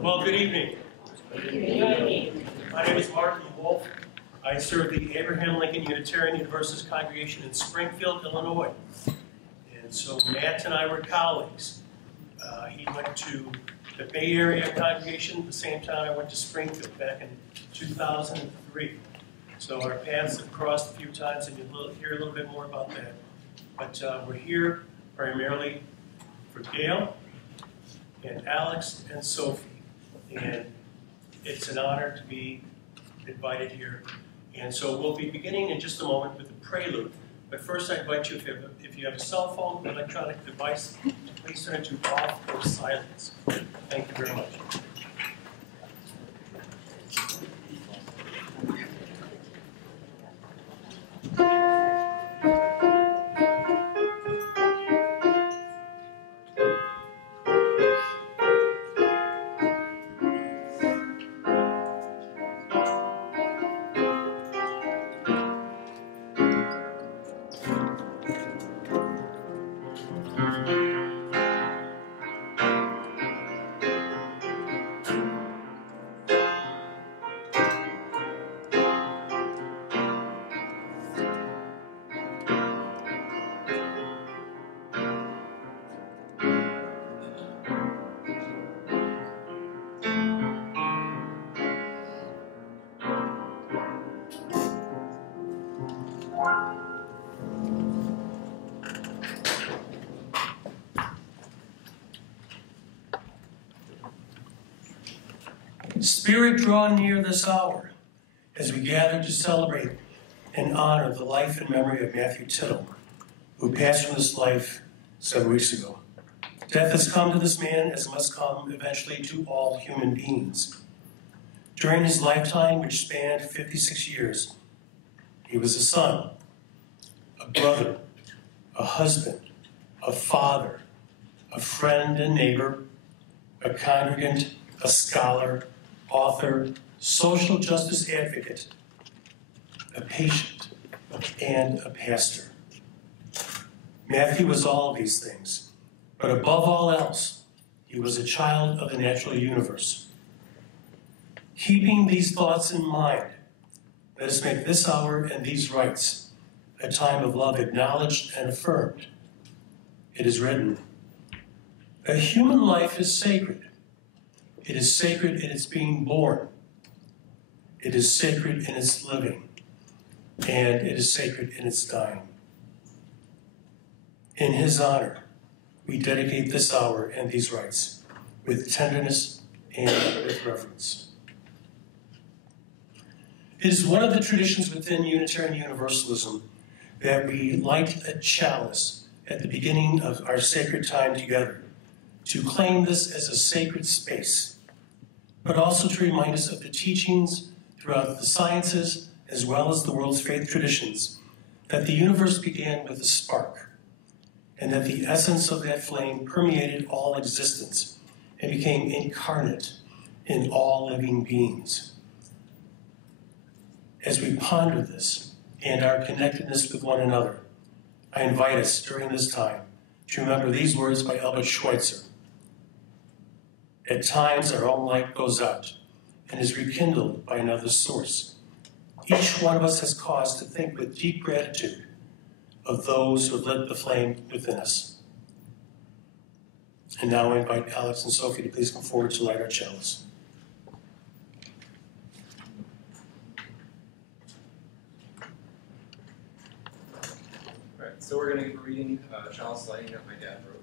Well, good evening. Good evening. My name is Woulf. I serve the Abraham Lincoln Unitarian Universalist Congregation in Springfield, Illinois. And so Matt and I were colleagues. He went to the Bay Area congregation at the same time I went to Springfield back in 2003. So our paths have crossed a few times, and you'll hear a little bit more about that. But we're here primarily for Gail and Alex and Sophie. And it's an honor to be invited here. And so we'll be beginning in just a moment with a prelude. But first I invite you, if you have a cell phone or electronic device, to please turn it to off or silence. Thank you very much. Spirit, draw near this hour as we gather to celebrate and honor the life and memory of Matthew Tittle, who passed from this life several weeks ago. Death has come to this man as must come eventually to all human beings. During his lifetime, which spanned 56 years, he was a son, a brother, a husband, a father, a friend and neighbor, a congregant, a scholar, author, social justice advocate, a patient, and a pastor. Matthew was all of these things, but above all else, he was a child of the natural universe. Keeping these thoughts in mind, let us make this hour and these rites a time of love acknowledged and affirmed. It is written, "A human life is sacred. It is sacred in its being born. It is sacred in its living. And it is sacred in its dying." In his honor, we dedicate this hour and these rites with tenderness and with reverence. It is one of the traditions within Unitarian Universalism that we light a chalice at the beginning of our sacred time together to claim this as a sacred space, but also to remind us of the teachings throughout the sciences as well as the world's faith traditions that the universe began with a spark, and that the essence of that flame permeated all existence and became incarnate in all living beings. As we ponder this and our connectedness with one another, I invite us during this time to remember these words by Albert Schweitzer. At times, our own light goes out and is rekindled by another source. Each one of us has cause to think with deep gratitude of those who have lit the flame within us. And now I invite Alex and Sophie to please come forward to light our chalice. All right, so we're going to be reading chalice lighting that my dad wrote.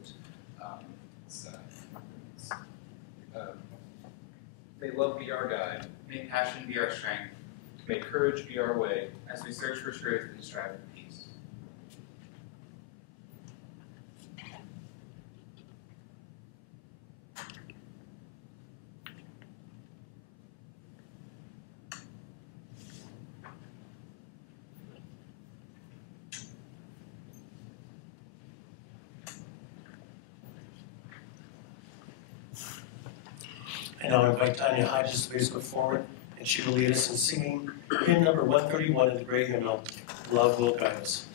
May love be our guide. May passion be our strength. May courage be our way. As we search for truth and strive for peace. And I'll invite Tanya Hodges to please go forward, and she will lead us in singing hymn number 131 of the great hymnal, "Love Will Guide Us."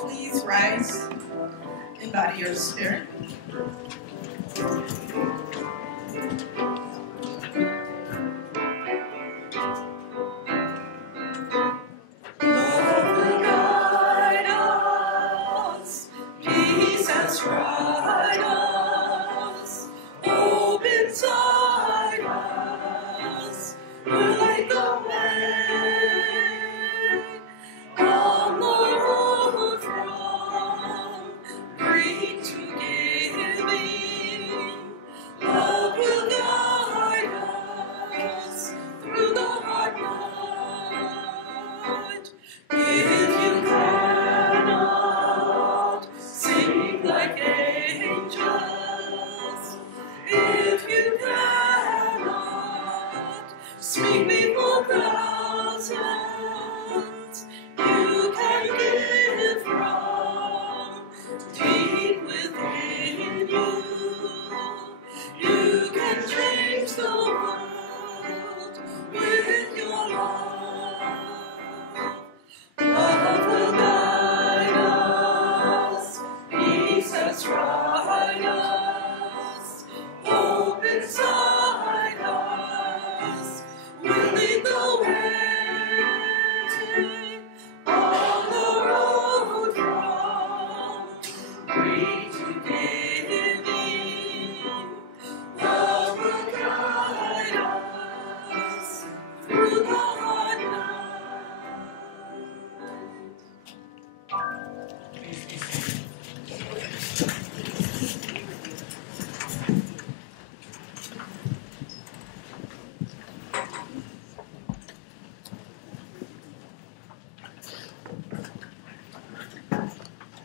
Please rise. by your Spirit.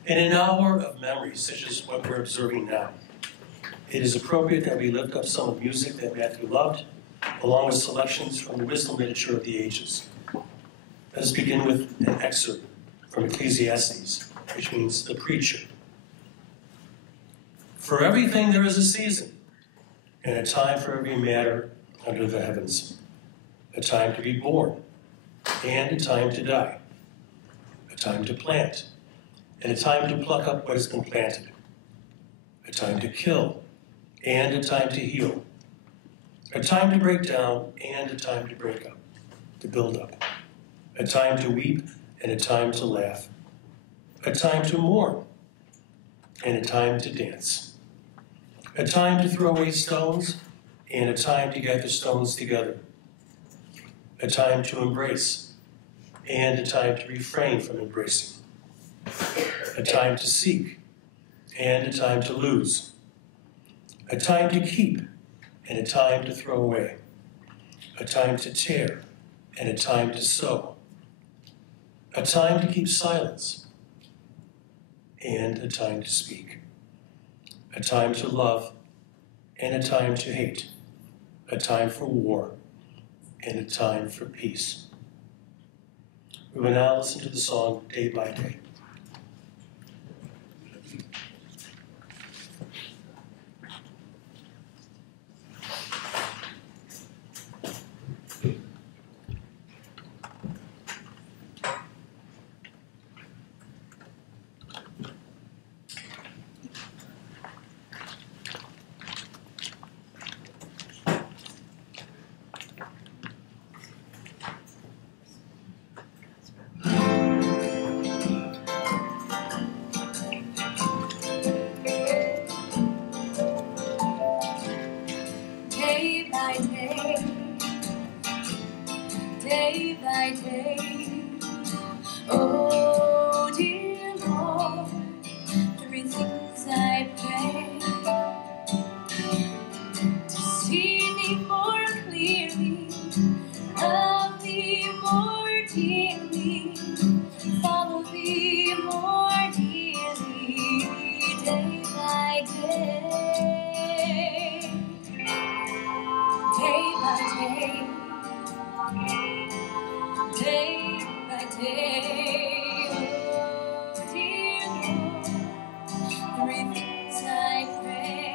In an hour of memory, such as what we're observing now, it is appropriate that we lift up some of the music that Matthew loved, along with selections from the wisdom literature of the ages. Let us begin with an excerpt from Ecclesiastes, which means the preacher. For everything there is a season, and a time for every matter under the heavens. A time to be born, and a time to die. A time to plant, and a time to pluck up what has been planted. A time to kill, and a time to heal. A time to break down, and a time to break up, to build up. A time to weep, and a time to laugh. A time to mourn, and a time to dance. A time to throw away stones, and a time to gather stones together. A time to embrace, and a time to refrain from embracing. A time to seek, and a time to lose. A time to keep, and a time to throw away. A time to tear, and a time to sow. A time to keep silence, and a time to speak. A time to love, and a time to hate. A time for war, and a time for peace. We will now listen to the song Day by Day. Day by day, oh dear Lord, 3 things I pray: to see thee more clearly, love thee more dearly, follow thee more dearly, day by day, day by day. Day by day, oh dear Lord, 3 things I pray: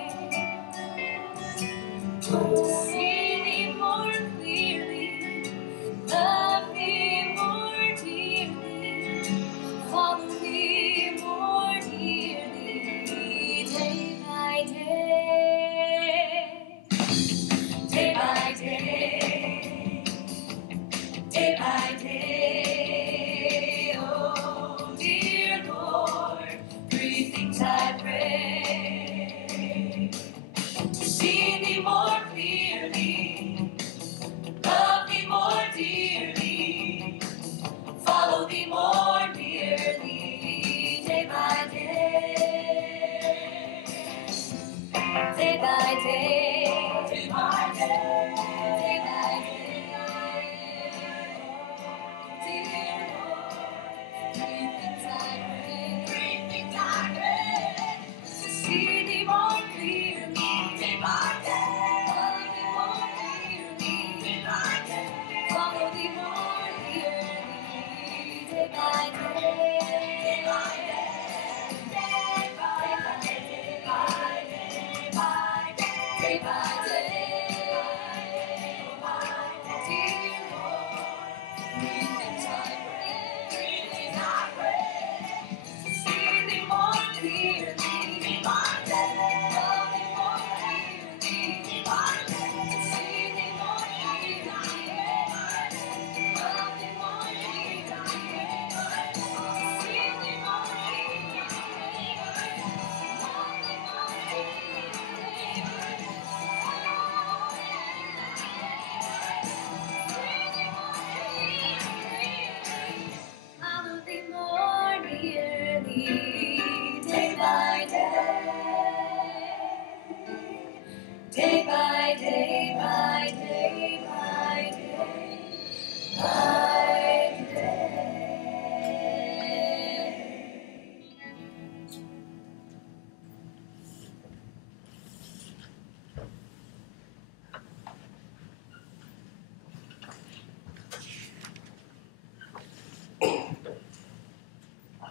to see thee more clearly,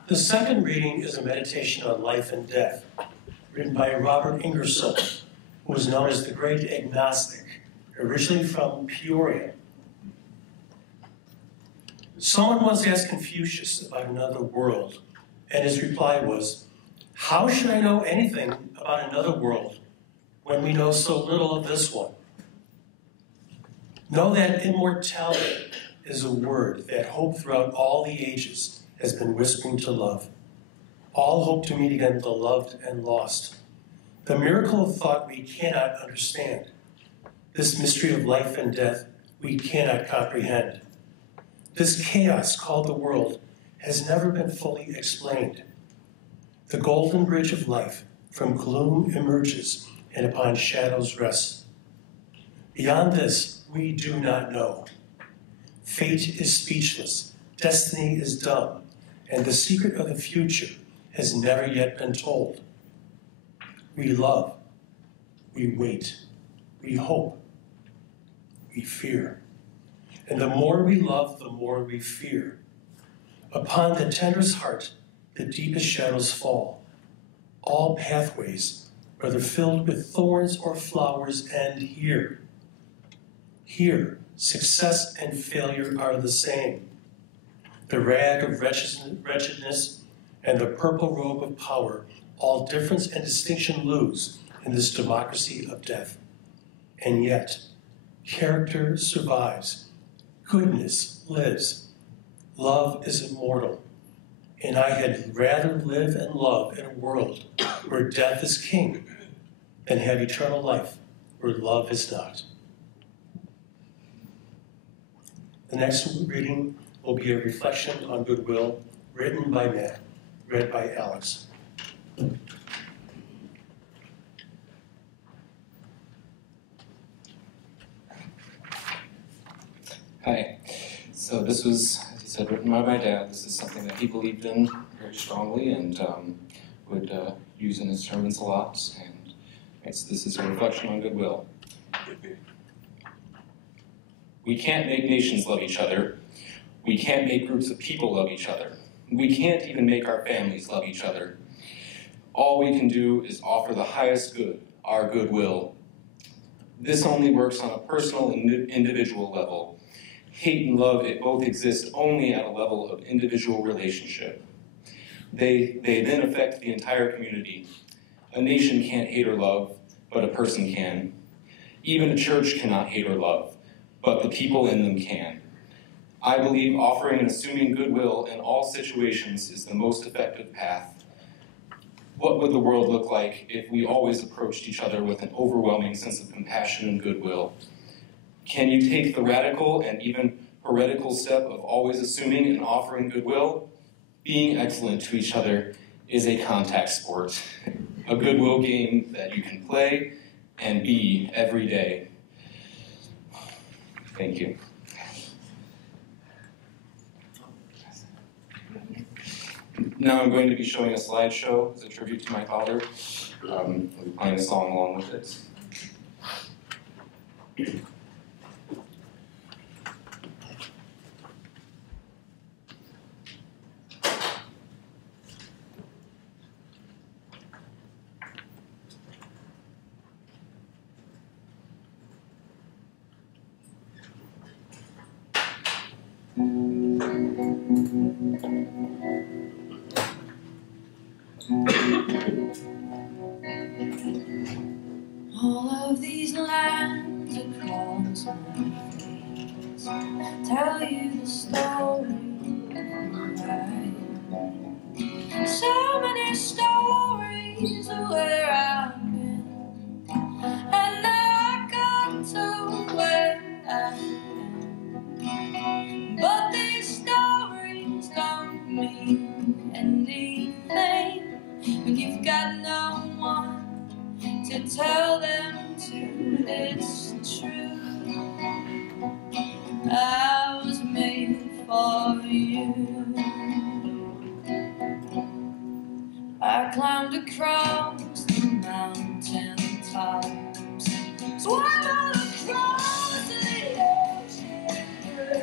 The second reading is a meditation on life and death, written by Robert Ingersoll, who was known as the Great Agnostic, originally from Peoria. Someone once asked Confucius about another world, and his reply was, "How should I know anything about another world when we know so little of this one?" Know that immortality is a word that hope throughout all the ages has been whispering to love. All hope to meet again the loved and lost. The miracle of thought we cannot understand. This mystery of life and death we cannot comprehend. This chaos called the world has never been fully explained. The golden bridge of life from gloom emerges and upon shadows rests. Beyond this, we do not know. Fate is speechless, destiny is dumb, and the secret of the future has never yet been told. We love, we wait, we hope, we fear. And the more we love, the more we fear. Upon the tenderest heart, the deepest shadows fall. All pathways, whether filled with thorns or flowers, end here. Here, success and failure are the same. The rag of wretchedness and the purple robe of power, all difference and distinction lose in this democracy of death. And yet, character survives, goodness lives, love is immortal, and I had rather live and love in a world where death is king than have eternal life where love is not. The next reading will be a reflection on goodwill, written by Matt, read by Alex. Hi. So this was, as he said, written by my dad. This is something that he believed in very strongly and would use in his sermons a lot. And this is a reflection on goodwill. We can't make nations love each other. We can't make groups of people love each other. We can't even make our families love each other. All we can do is offer the highest good, our goodwill. This only works on a personal and individual level. Hate and love, it both exist only at a level of individual relationship. They then affect the entire community. A nation can't hate or love, but a person can. Even a church cannot hate or love, but the people in them can. I believe offering and assuming goodwill in all situations is the most effective path. What would the world look like if we always approached each other with an overwhelming sense of compassion and goodwill? Can you take the radical and even heretical step of always assuming and offering goodwill? Being excellent to each other is a contact sport, a goodwill game that you can play and be every day. Thank you. Now I'm going to be showing a slideshow as a tribute to my father. I'll be playing a song along with it. All of these lines across my face tell you the story of life. So many stories of where I've been, and now I got to where I am. But these stories don't mean anything when you've got no one to tell them to. It's true, I was made for you. I climbed across the mountain tops, swam across the ocean blue,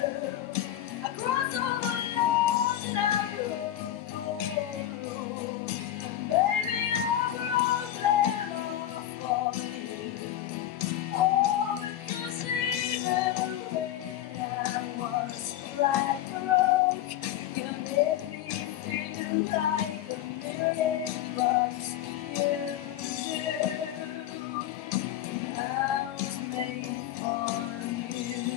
across all the lands that I rode. Baby, I wrote them all for you. Oh, because even when I was flat broke, you made me feel like a million bucks. You do. I was made for you.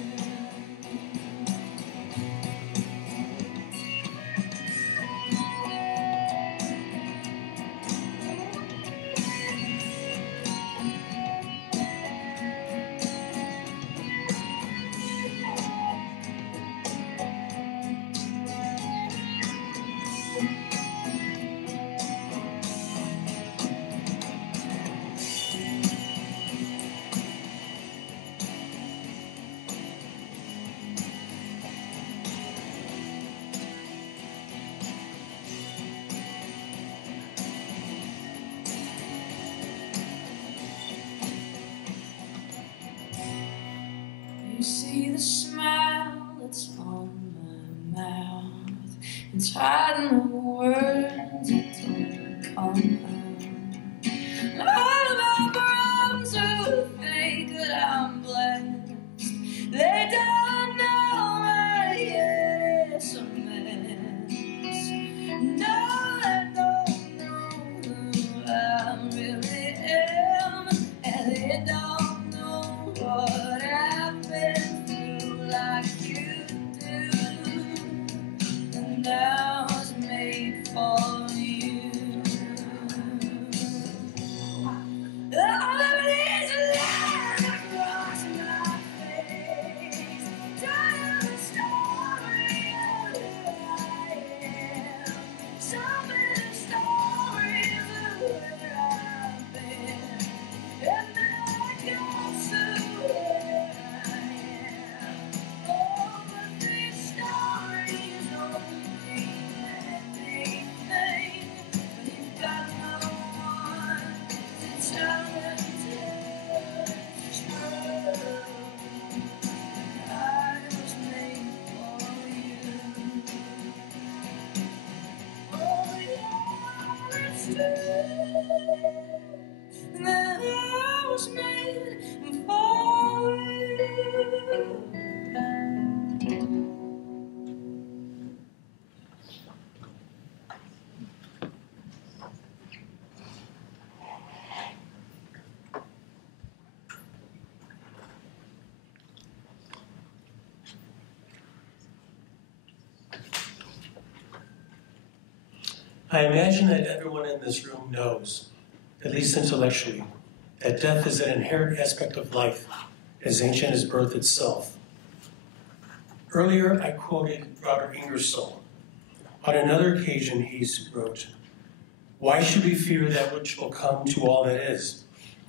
You see the smile that's on my mouth, it's hiding the words that don't come out. All of my friends who think that I'm blessed, they don't know my yes a mess. No, they don't know who I really am, and they don't know what I've been through like you do. And I was made for you. All of these lines across my face tell the story of who I am. So many stories of where I've been, and I got to where I am. Oh, but these stories don't mean anything when you've got no one to tell them to. It's true, I was made for you. Oh yeah, it's true that I was made for you. I imagine that everyone in this room knows, at least intellectually, that death is an inherent aspect of life, as ancient as birth itself. Earlier, I quoted Robert Ingersoll. On another occasion, he wrote, "Why should we fear that which will come to all that is?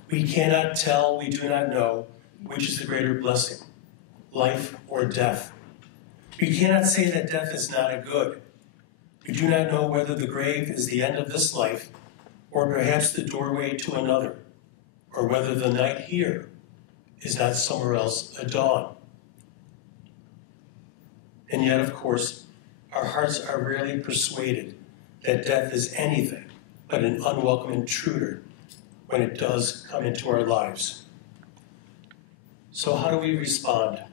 We cannot tell, we do not know, which is the greater blessing, life or death. We cannot say that death is not a good. We do not know whether the grave is the end of this life, or perhaps the doorway to another, or whether the night here is not somewhere else a dawn." And yet, of course, our hearts are rarely persuaded that death is anything but an unwelcome intruder when it does come into our lives. So how do we respond?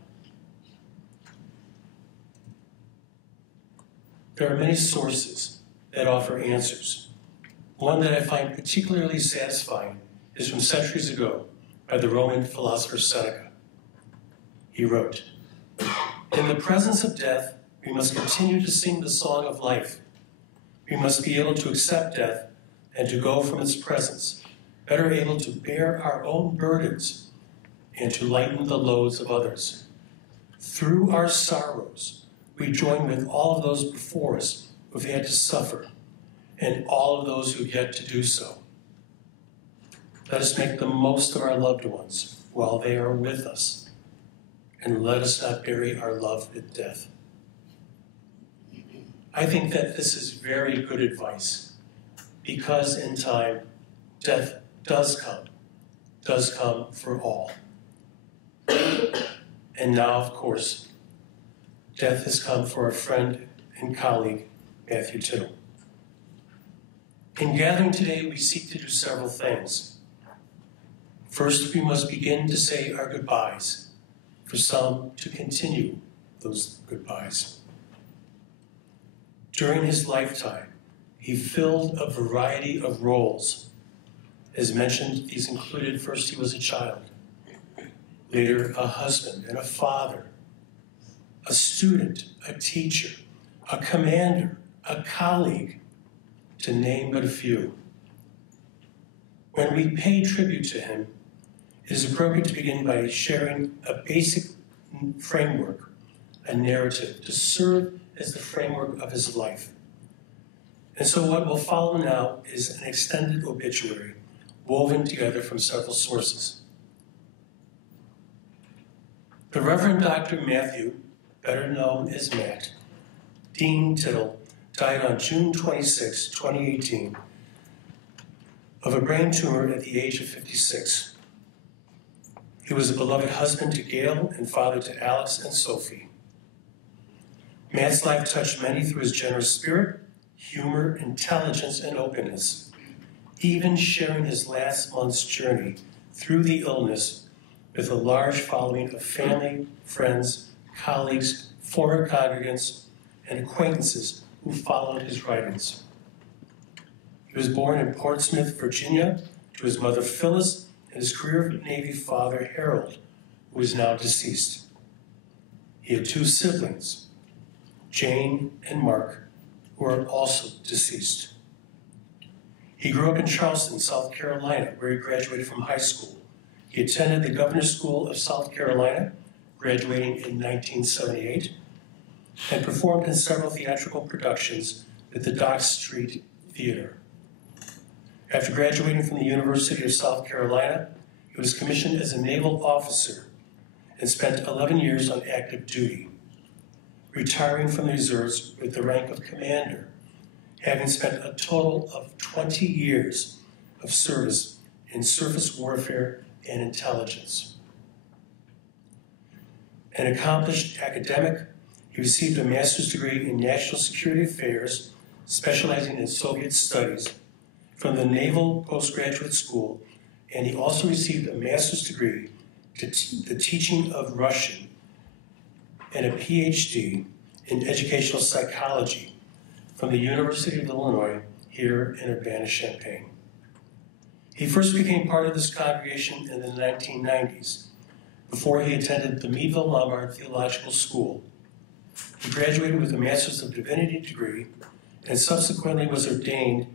There are many sources that offer answers. One that I find particularly satisfying is from centuries ago by the Roman philosopher Seneca. He wrote, "In the presence of death, we must continue to sing the song of life. We must be able to accept death and to go from its presence, better able to bear our own burdens and to lighten the loads of others. Through our sorrows, we join with all of those before us who have had to suffer, and all of those who have yet to do so. Let us make the most of our loved ones while they are with us, and let us not bury our love with death." I think that this is very good advice, because in time, death does come for all. And now, of course, death has come for our friend and colleague, Matthew Tittle. In gathering today, we seek to do several things. First, we must begin to say our goodbyes, for some to continue those goodbyes. During his lifetime, he filled a variety of roles. As mentioned, these included first he was a child, later a husband and a father, a student, a teacher, a commander, a colleague, to name but a few. When we pay tribute to him, it is appropriate to begin by sharing a basic framework, a narrative, to serve as the framework of his life. And so what will follow now is an extended obituary woven together from several sources. The Reverend Dr. Matthew, better known as Matt, Dean Tittle, died on June 26, 2018, of a brain tumor at the age of 56. He was a beloved husband to Gail and father to Alex and Sophie. Matt's life touched many through his generous spirit, humor, intelligence, and openness, even sharing his last month's journey through the illness with a large following of family, friends, colleagues, former congregants, and acquaintances who followed his writings. He was born in Portsmouth, Virginia, to his mother Phyllis and his career Navy father Harold, who is now deceased. He had two siblings, Jane and Mark, who are also deceased. He grew up in Charleston, South Carolina, where he graduated from high school. He attended the Governor's School of South Carolina, graduating in 1978, and performed in several theatrical productions at the Dock Street Theater. After graduating from the University of South Carolina, he was commissioned as a naval officer and spent 11 years on active duty, retiring from the reserves with the rank of commander, having spent a total of 20 years of service in surface warfare and intelligence. An accomplished academic, he received a master's degree in national security affairs, specializing in Soviet studies, from the Naval Postgraduate School, and he also received a master's degree to the teaching of Russian and a PhD in educational psychology from the University of Illinois here in Urbana-Champaign. He first became part of this congregation in the 1990s, before he attended the Meadville Lombard Theological School. He graduated with a Master's of Divinity degree and subsequently was ordained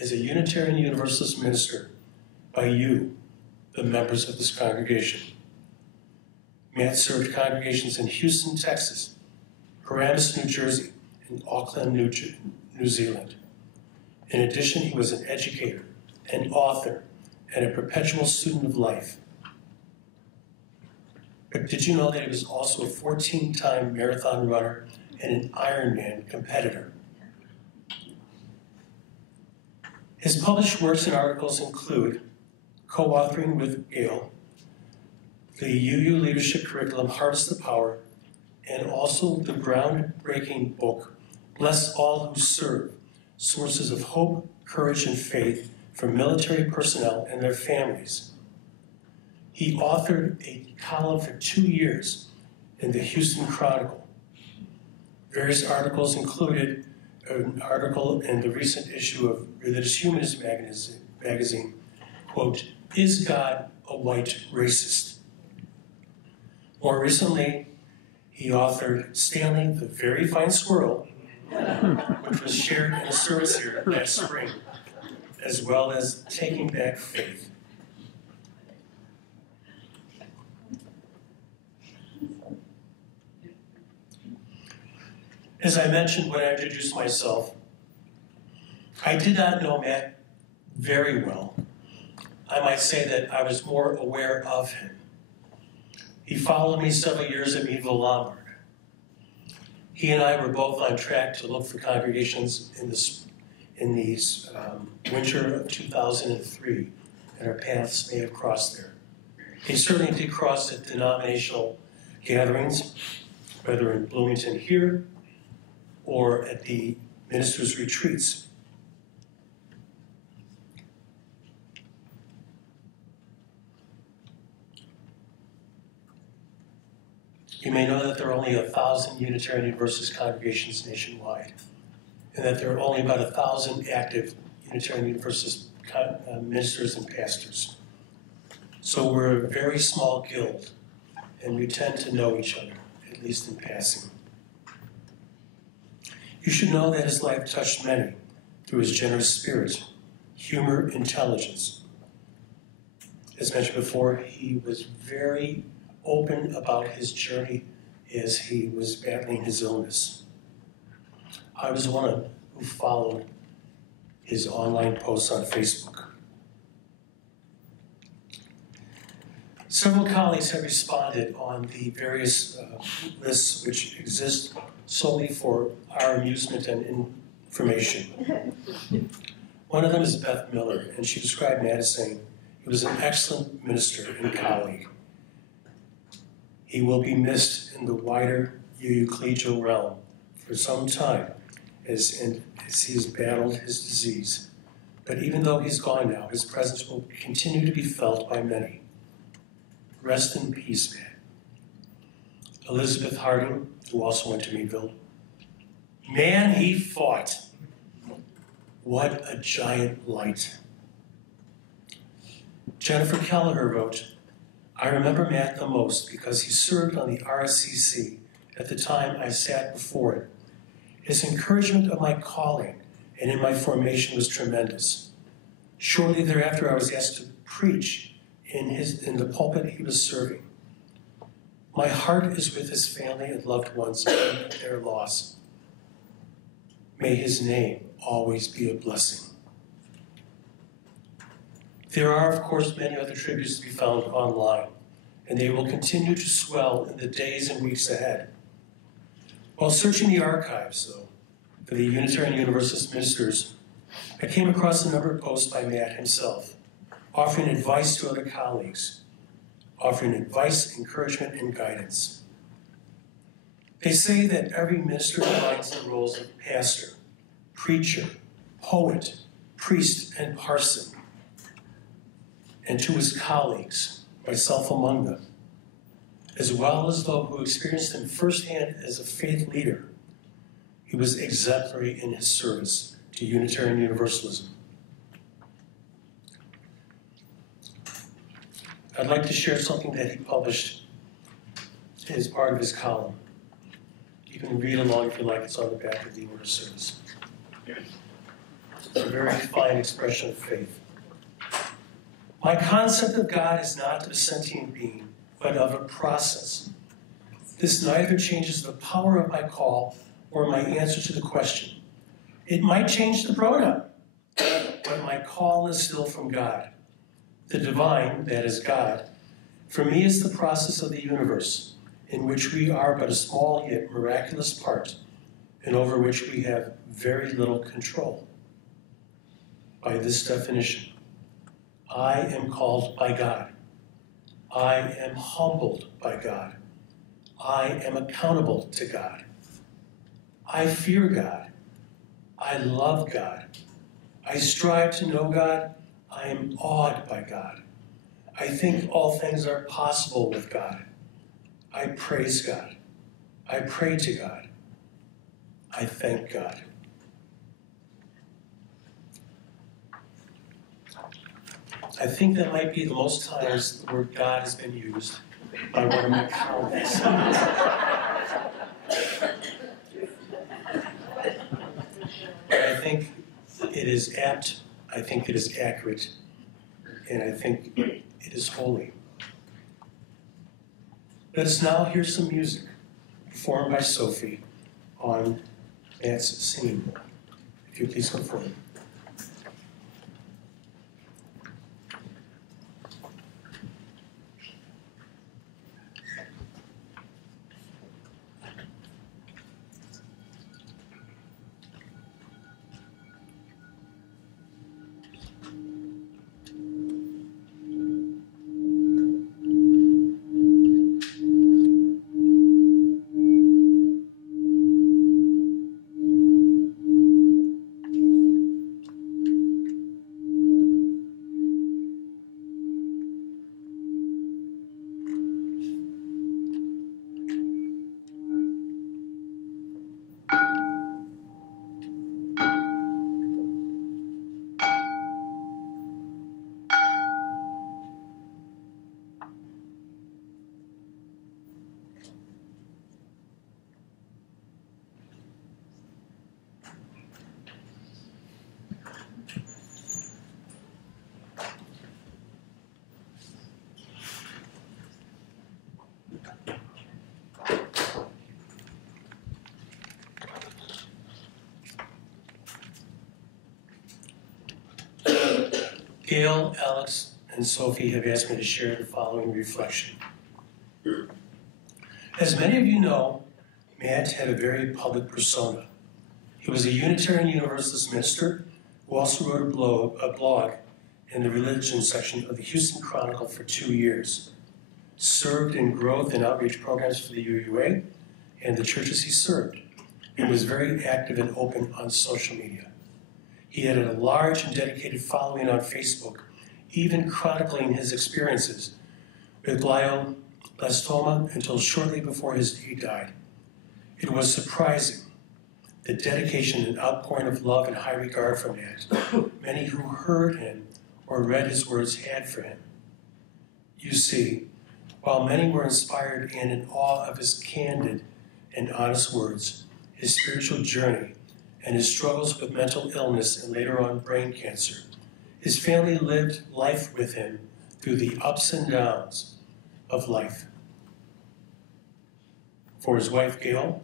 as a Unitarian Universalist minister by you, the members of this congregation. Matt served congregations in Houston, Texas, Paramus, New Jersey, and Auckland, New Zealand. In addition, he was an educator, an author, and a perpetual student of life. But did you know that he was also a 14-time marathon runner and an Ironman competitor? His published works and articles include co-authoring with Gail, the UU Leadership Curriculum, Harvest the Power, and also the groundbreaking book, Bless All Who Serve, Sources of Hope, Courage, and Faith for Military Personnel and Their Families. He authored a column for 2 years in the Houston Chronicle. Various articles included an article in the recent issue of Religious Humanism magazine, quote, "Is God a white racist?" More recently, he authored Stanley the Very Fine Squirrel, which was shared in a service here last spring, as well as Taking Back Faith. As I mentioned when I introduced myself, I did not know Matt very well. I might say that I was more aware of him. He followed me several years at Meadville Lombard. He and I were both on track to look for congregations in the winter of 2003, and our paths may have crossed there. He certainly did cross at denominational gatherings, whether in Bloomington here or at the ministers' retreats. You may know that there are only 1,000 Unitarian Universalist congregations nationwide, and that there are only about 1,000 active Unitarian Universalist ministers and pastors. So we're a very small guild, and we tend to know each other, at least in passing. You should know that his life touched many through his generous spirit, humor, intelligence. As mentioned before, he was very open about his journey as he was battling his illness. I was one who followed his online posts on Facebook. Several colleagues have responded on the various lists which exist solely for our amusement and information. One of them is Beth Miller, and she described Matt as saying, he was an excellent minister and colleague. He will be missed in the wider UU collegial realm for some time as he has battled his disease. But even though he's gone now, his presence will continue to be felt by many. Rest in peace, Matt. Elizabeth Harding, who also went to Meadville. Man, he fought. What a giant light. Jennifer Kelleher wrote, I remember Matt the most because he served on the RSCC at the time I sat before it. His encouragement of my calling and in my formation was tremendous. Shortly thereafter, I was asked to preach in the pulpit he was serving. My heart is with his family and loved ones and their loss. May his name always be a blessing. There are, of course, many other tributes to be found online, and they will continue to swell in the days and weeks ahead. While searching the archives, though, for the Unitarian Universalist ministers, I came across a number of posts by Matt himself, offering advice to other colleagues, offering advice, encouragement, and guidance. They say that every minister combines the roles of pastor, preacher, poet, priest, and parson. And to his colleagues, myself among them, as well as those who experienced him firsthand as a faith leader, he was exemplary in his service to Unitarian Universalism. I'd like to share something that he published as part of his column. You can read along if you like, it's on the back of the order service. It's a very fine expression of faith. My concept of God is not of a sentient being, but of a process. This neither changes the power of my call or my answer to the question. It might change the pronoun, but my call is still from God. The divine, that is God, for me is the process of the universe, in which we are but a small yet miraculous part, and over which we have very little control. By this definition, I am called by God. I am humbled by God. I am accountable to God. I fear God. I love God. I strive to know God. I am awed by God. I think all things are possible with God. I praise God. I pray to God. I thank God. I think that might be the most times the word God has been used by one of my colleagues. But I think it is apt, I think it is accurate, and I think it is holy. Let us now hear some music performed by Sophie on Matt's singing bowl. If you please come forward. Gail, Alex, and Sophie have asked me to share the following reflection. As many of you know, Matt had a very public persona. He was a Unitarian Universalist minister who also wrote a blog in the religion section of the Houston Chronicle for 2 years, served in growth and outreach programs for the UUA and the churches he served, and was very active and open on social media. He had a large and dedicated following on Facebook, even chronicling his experiences with glioblastoma until shortly before he died. It was surprising, the dedication and outpouring of love and high regard from Matt many who heard him or read his words had for him. You see, while many were inspired and in awe of his candid and honest words, his spiritual journey, and his struggles with mental illness and later on brain cancer, his family lived life with him through the ups and downs of life. For his wife, Gail,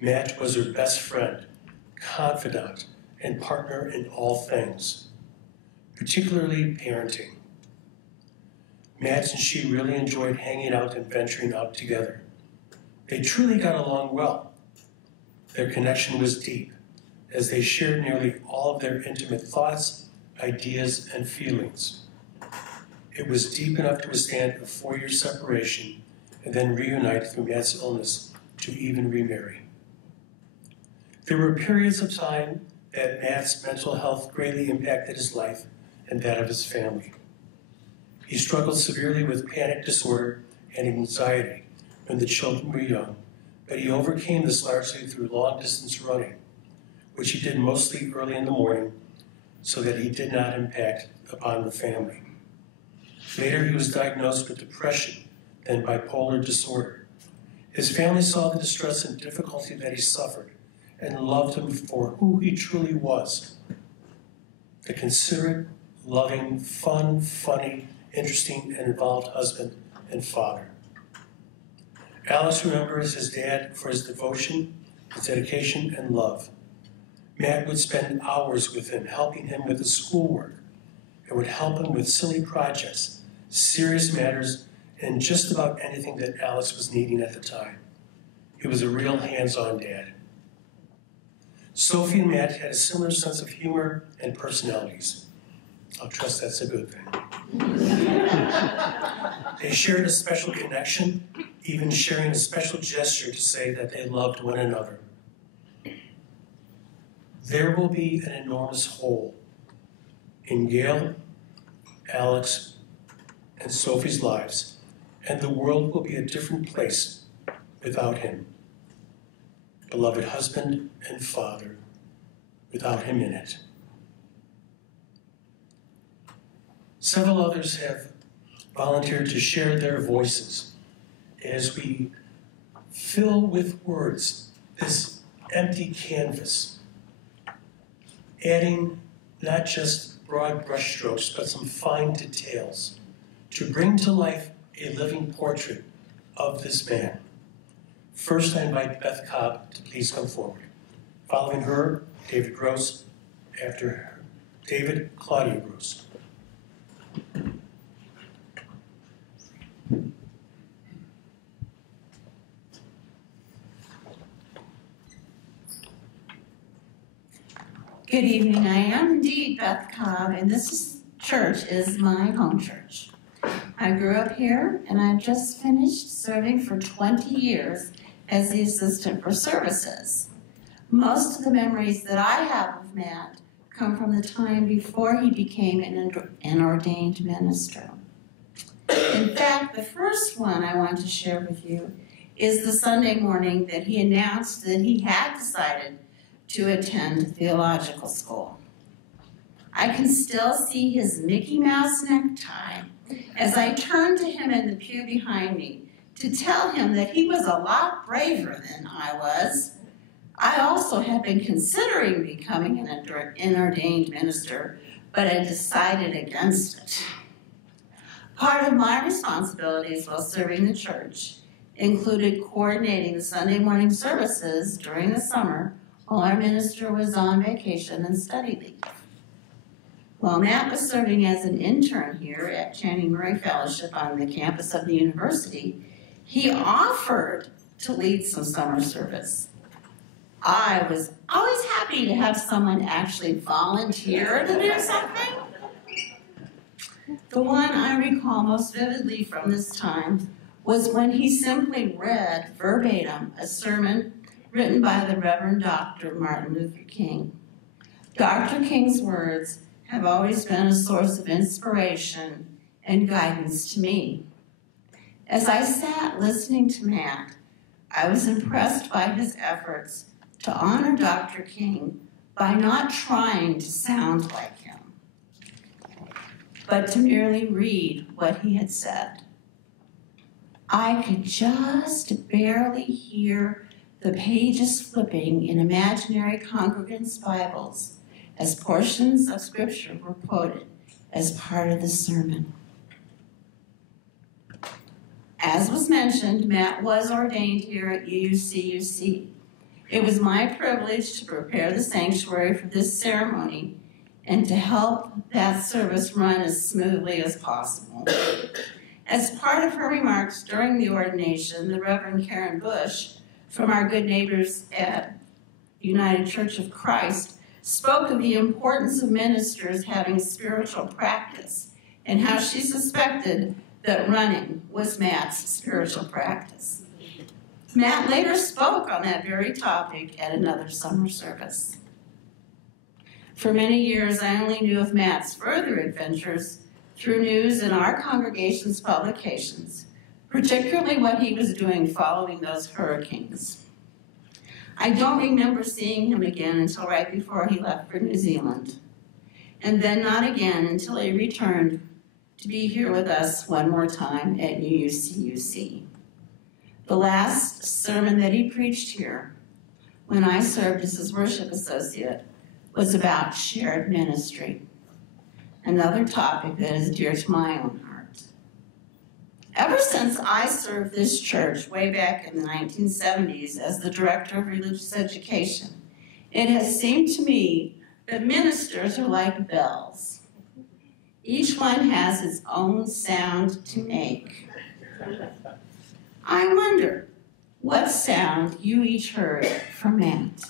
Matt was her best friend, confidant, and partner in all things, particularly parenting. Matt and she really enjoyed hanging out and venturing out together. They truly got along well. Their connection was deep, as they shared nearly all of their intimate thoughts, ideas, and feelings. It was deep enough to withstand a 4-year separation and then reunite through Matt's illness to even remarry. There were periods of time that Matt's mental health greatly impacted his life and that of his family. He struggled severely with panic disorder and anxiety when the children were young, but he overcame this largely through long-distance running, which he did mostly early in the morning so that he did not impact upon the family. Later, he was diagnosed with depression, then bipolar disorder. His family saw the distress and difficulty that he suffered and loved him for who he truly was. The considerate, loving, fun, funny, interesting, and involved husband and father. Alex remembers his dad for his devotion, his dedication, and love. Matt would spend hours with him, helping him with his schoolwork, and would help him with silly projects, serious matters, and just about anything that Alex was needing at the time. He was a real hands-on dad. Sophie and Matt had a similar sense of humor and personalities. I'll trust that's a good thing. They shared a special connection, even sharing a special gesture to say that they loved one another. There will be an enormous hole in Gail, Alex, and Sophie's lives, and the world will be a different place without him. Beloved husband and father, without him in it. Several others have volunteered to share their voices as we fill with words this empty canvas, adding not just broad brushstrokes, but some fine details to bring to life a living portrait of this man. First, I invite Beth Cobb to please come forward. Following her, David Gross. After her, David, Claudia Gross. Good evening. I am indeed Beth Cobb, and this church is my home church. I grew up here, and I've just finished serving for 20 years as the assistant for services. Most of the memories that I have of Matt come from the time before he became an ordained minister. In fact, the first one I want to share with you is the Sunday morning that he announced that he had decided to attend theological school. I can still see his Mickey Mouse necktie as I turned to him in the pew behind me to tell him that he was a lot braver than I was. I also had been considering becoming an ordained minister, but I decided against it. Part of my responsibilities while serving the church included coordinating the Sunday morning services during the summer while our minister was on vacation and study leave. While Matt was serving as an intern here at Channing Murray Fellowship on the campus of the university, he offered to lead some summer service. I was always happy to have someone actually volunteer to do something. The one I recall most vividly from this time was when he simply read verbatim a sermon written by the Reverend Dr. Martin Luther King. Dr. King's words have always been a source of inspiration and guidance to me. As I sat listening to Matt, I was impressed by his efforts to honor Dr. King by not trying to sound like him, but to merely read what he had said. I could just barely hear the pages flipping in imaginary congregants' Bibles as portions of Scripture were quoted as part of the sermon. As was mentioned, Matt was ordained here at UUCUC. It was my privilege to prepare the sanctuary for this ceremony and to help that service run as smoothly as possible. As part of her remarks during the ordination, the Reverend Karen Bush from our good neighbors at United Church of Christ spoke of the importance of ministers having spiritual practice and how she suspected that running was Matt's spiritual practice. Matt later spoke on that very topic at another summer service. For many years, I only knew of Matt's further adventures through news in our congregation's publications, particularly what he was doing following those hurricanes. I don't remember seeing him again until right before he left for New Zealand, and then not again until he returned to be here with us one more time at UUCUC. The last sermon that he preached here, when I served as his worship associate, was about shared ministry, another topic that is dear to my own heart. Ever since I served this church way back in the 1970s as the director of religious education, it has seemed to me that ministers are like bells. Each one has its own sound to make. I wonder what sound you each heard from Matt.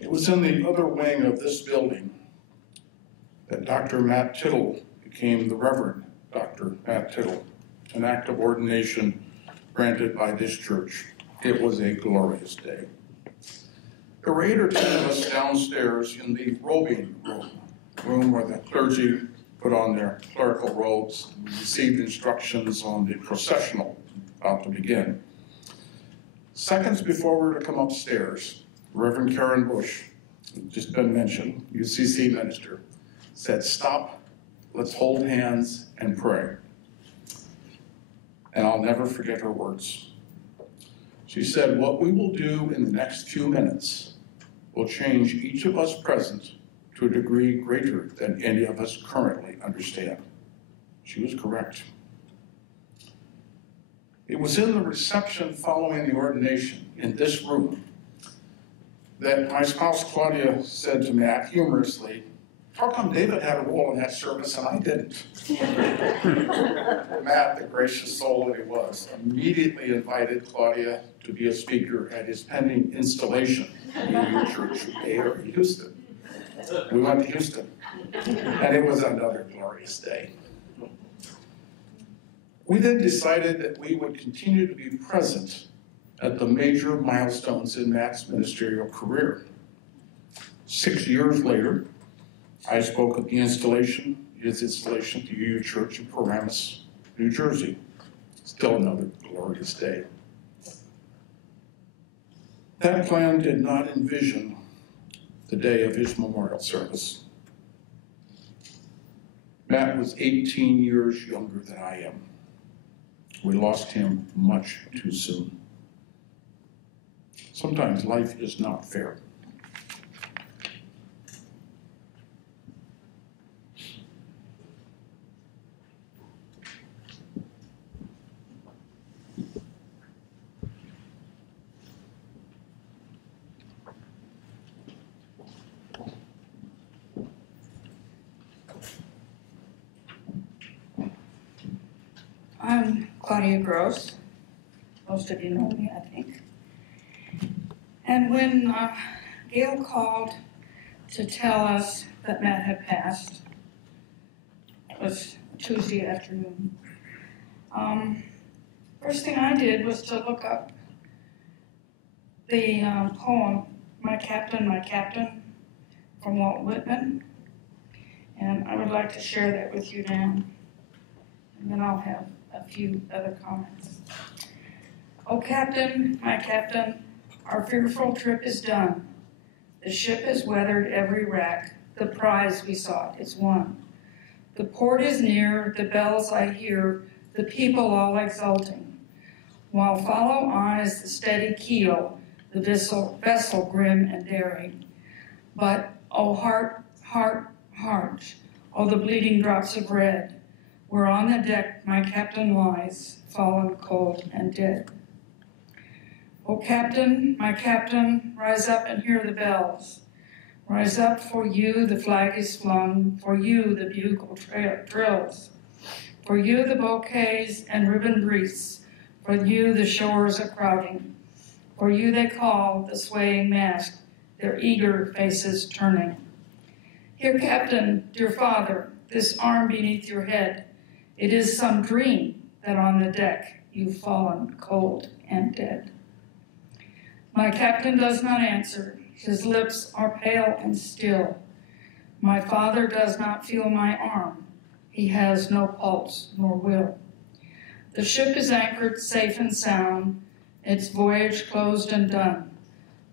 It was in the other wing of this building that Dr. Matt Tittle became the Reverend Dr. Matt Tittle, an act of ordination granted by this church. It was a glorious day. There were 8 or 10 of us downstairs in the robing room, room where the clergy put on their clerical robes and received instructions on the processional about to begin. Seconds before we were to come upstairs, Reverend Karen Bush, who's just been mentioned, UCC minister, said, "Stop, let's hold hands and pray." And I'll never forget her words. She said, "What we will do in the next few minutes will change each of us present to a degree greater than any of us currently understand." She was correct. It was in the reception following the ordination in this room that my spouse Claudia said to Matt humorously, "How come David had a role in that service and I didn't?" Matt, the gracious soul that he was, immediately invited Claudia to be a speaker at his pending installation in your church there in Houston. We went to Houston, and it was another glorious day. We then decided that we would continue to be present at the major milestones in Matt's ministerial career. 6 years later, I spoke at his installation to UU Church in Paramus, New Jersey. Still another glorious day. That plan did not envision the day of his memorial service. Matt was 18 years younger than I am. We lost him much too soon. Sometimes life is not fair. I'm Claudia Gross. Most of you know me, I think. And when Gail called to tell us that Matt had passed, it was Tuesday afternoon. First thing I did was to look up the poem, My Captain, from Walt Whitman. And I would like to share that with you now. And then I'll have a few other comments. "Oh, Captain, my Captain, our fearful trip is done. The ship has weathered every wreck. The prize we sought is won. The port is near, the bells I hear, the people all exulting, while follow on is the steady keel, the vessel grim and daring. But, oh heart, heart, heart, oh the bleeding drops of red, where on the deck my captain lies, fallen cold and dead. Oh Captain, my Captain, rise up and hear the bells. Rise up, for you the flag is flung, for you the bugle trills, for you the bouquets and ribbon wreaths, for you the shores are crowding, for you they call, the swaying mast, their eager faces turning. Here, Captain, dear father, this arm beneath your head, it is some dream that on the deck you've fallen cold and dead. My Captain does not answer. His lips are pale and still. My father does not feel my arm. He has no pulse nor will. The ship is anchored safe and sound, its voyage closed and done.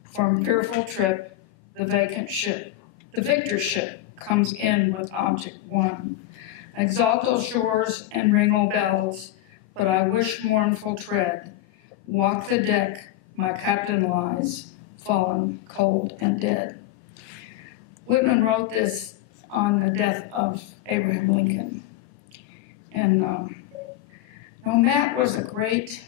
From fearful trip, the vacant ship, the victor ship, comes in with object won. Exalt those shores and ring all bells, but I wish mournful tread. Walk the deck, my captain lies, fallen cold and dead. Whitman wrote this on the death of Abraham Lincoln. And Matt was a great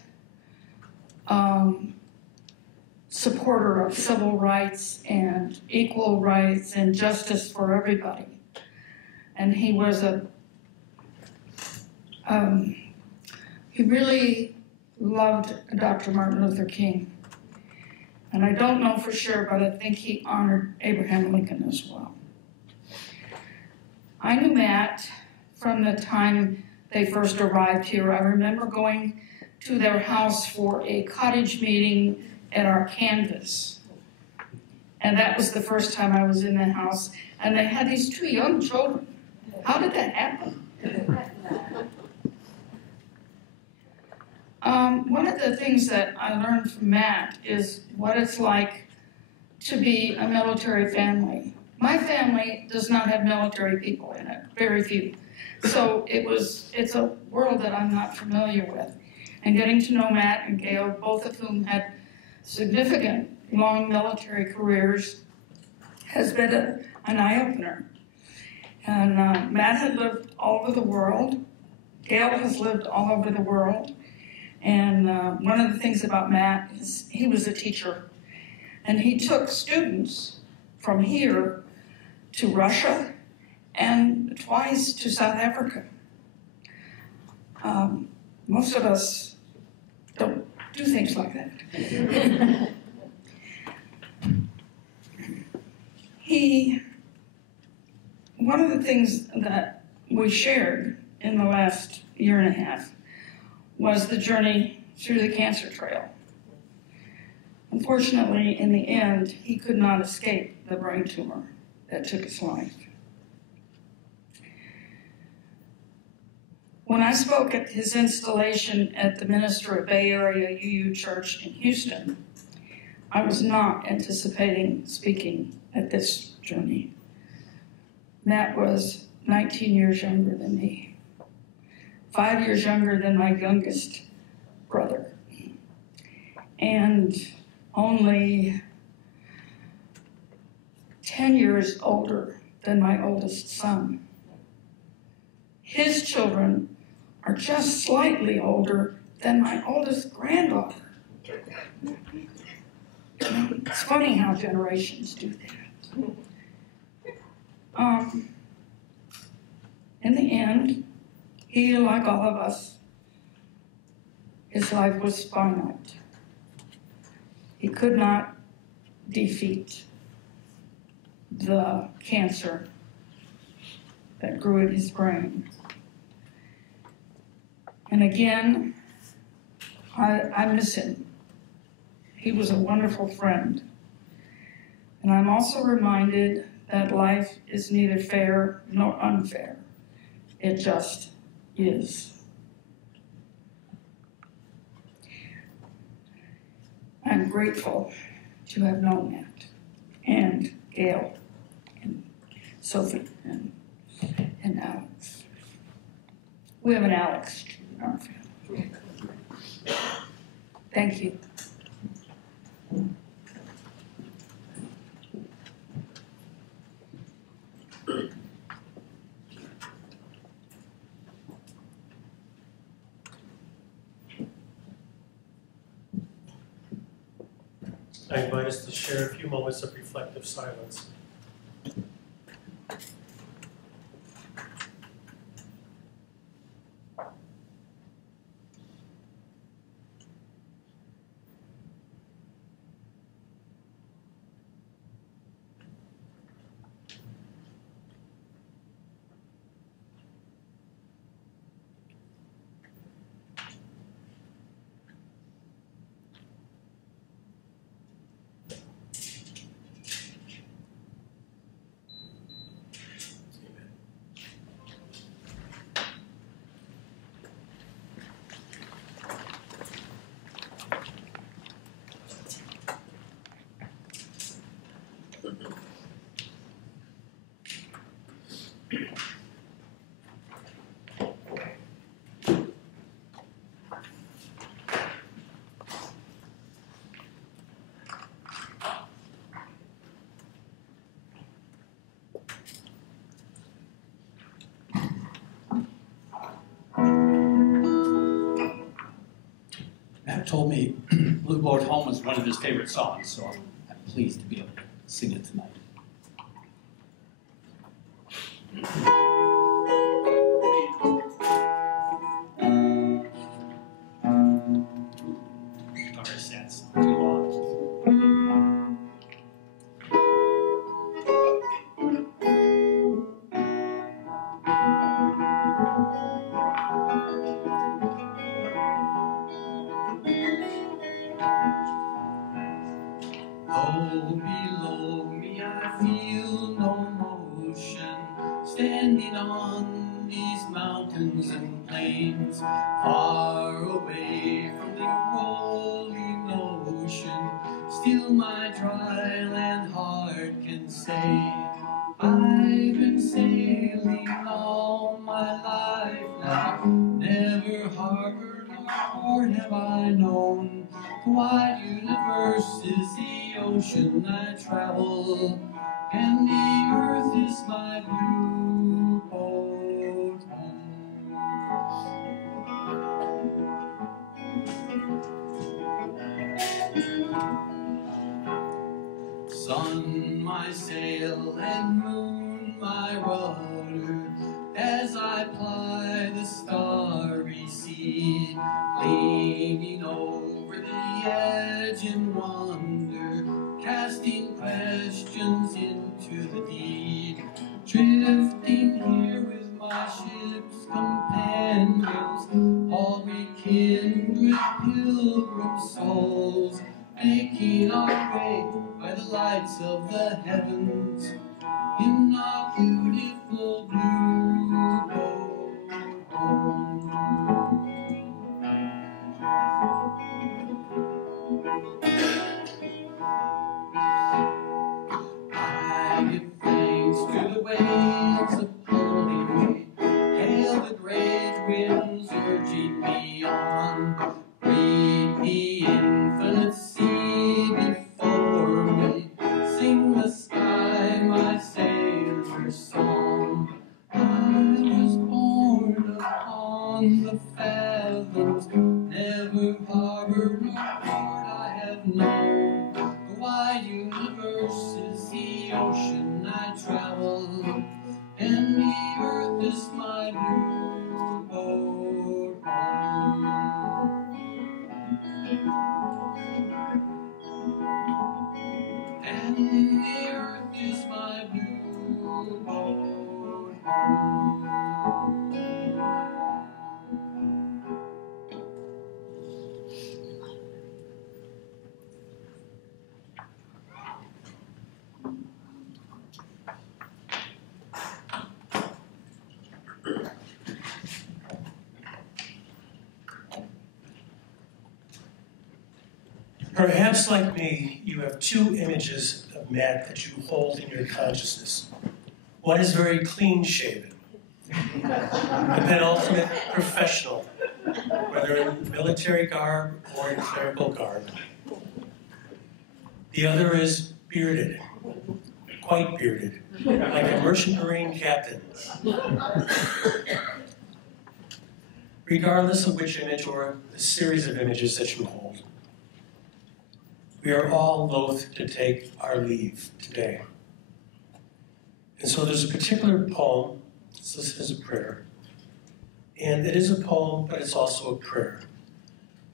supporter of civil rights and equal rights and justice for everybody. And he was he really loved Dr. Martin Luther King. And I don't know for sure, but I think he honored Abraham Lincoln as well. I knew Matt from the time they first arrived here. I remember going to their house for a cottage meeting at our canvas. And that was the first time I was in the house, and they had these 2 young children. How did that happen? One of the things that I learned from Matt is what it's like to be a military family. My family does not have military people in it, very few. So it's a world that I'm not familiar with. And getting to know Matt and Gail, both of whom had significant long military careers, has been an eye-opener. And Matt had lived all over the world. Gail has lived all over the world. And one of the things about Matt is he was a teacher. And he took students from here to Russia and twice to South Africa. Most of us don't do things like that. One of the things that we shared in the last year and a half was the journey through the cancer trail. Unfortunately, in the end, he could not escape the brain tumor that took his life. When I spoke at his installation at the Minister of Bay Area UU Church in Houston, I was not anticipating speaking at this journey. Matt was 19 years younger than me, 5 years younger than my youngest brother, and only 10 years older than my oldest son. His children are just slightly older than my oldest granddaughter. It's funny how generations do that. In the end, he, like all of us, his life was finite. He could not defeat the cancer that grew in his brain. And again, I miss him. He was a wonderful friend. And I'm also reminded that life is neither fair nor unfair. It just is. I'm grateful to have known that, and Gail, and Sophie, and Alex. We have an Alex in our family. Thank you. I invite us to share a few moments of reflective silence. Matt told me Blue Boat Home was one of his favorite songs, so I'm pleased to be able to sing it tonight. Sorry, sad song, too long. Hold me, Lord. now on these mountains and plains, far away from the rolling ocean, still my dry land heart can say, I've been sailing all my life now, never harbor nor port have I known. The wide universe is the ocean I travel, and the earth is my blue boat home. Sun, my sail, and moon, my rudder, as I ply the starry sea, leaning over the edge in wonder, casting questions into the deep, drifting here with my ship's companions, all we kindred pilgrim souls, making our way by the lights of the heavens in our beautiful blue boat home. I give thanks to the waves upholding me, hail the great winds urging me on, read the infinite sea before me, sing the sky my sailor's song. I was born upon the fathoms, never harbor nor port I have known. The wide universe is the ocean I travel, and the earth is my blue boat home. And the earth is my blue boat home. Perhaps, like me, you have two images of Matt that you hold in your consciousness. One is very clean-shaven, the penultimate professional, whether in military garb or in clerical garb. The other is bearded, quite bearded, like a merchant marine captain. Regardless of which image or the series of images that you hold, we are all loath to take our leave today. And so there's a particular poem, it's listed as a prayer, and it is a poem, but it's also a prayer.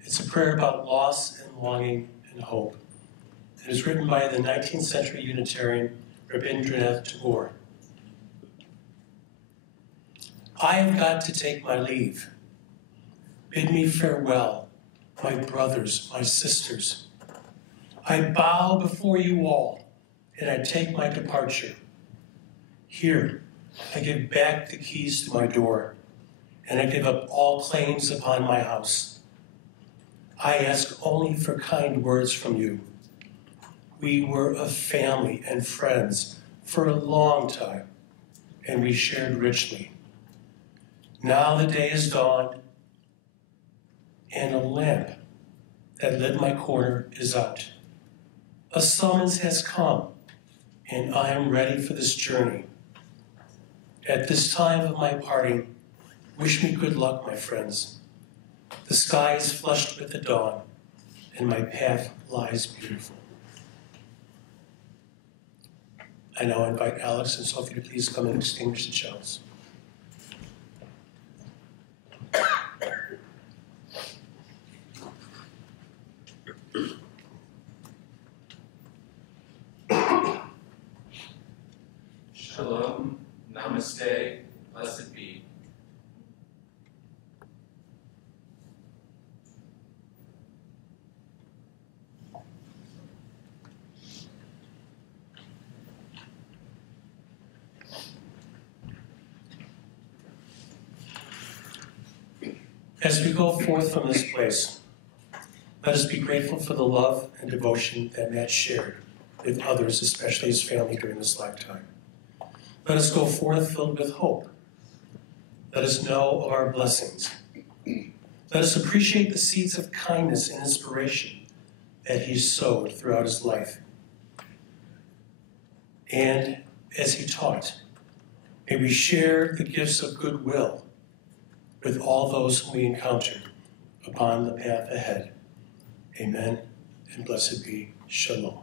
It's a prayer about loss and longing and hope. It is written by the 19th century Unitarian Rabindranath Tagore. I have got to take my leave. Bid me farewell, my brothers, my sisters. I bow before you all, and I take my departure. Here, I give back the keys to my door, and I give up all claims upon my house. I ask only for kind words from you. We were a family and friends for a long time, and we shared richly. Now the day is dawned, and a lamp that lit my corner is out. A summons has come, and I am ready for this journey. At this time of my parting, wish me good luck, my friends. The sky is flushed with the dawn, and my path lies beautiful. I now invite Alex and Sophie to please come and extinguish the shells. Shalom, namaste, blessed be. As we go forth from this place, let us be grateful for the love and devotion that Matt shared with others, especially his family, during this lifetime. Let us go forth filled with hope. Let us know of our blessings. Let us appreciate the seeds of kindness and inspiration that he sowed throughout his life. And as he taught, may we share the gifts of goodwill with all those whom we encounter upon the path ahead. Amen, and blessed be Shalom.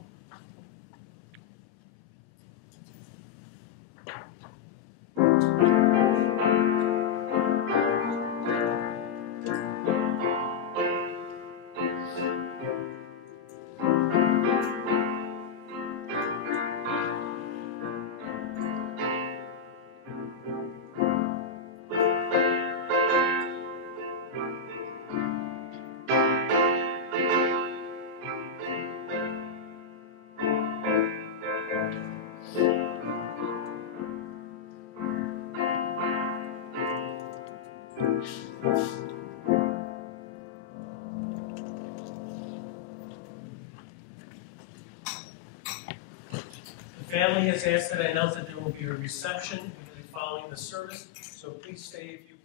The family has asked that I announce that there will be a reception immediately following the service, so please stay if you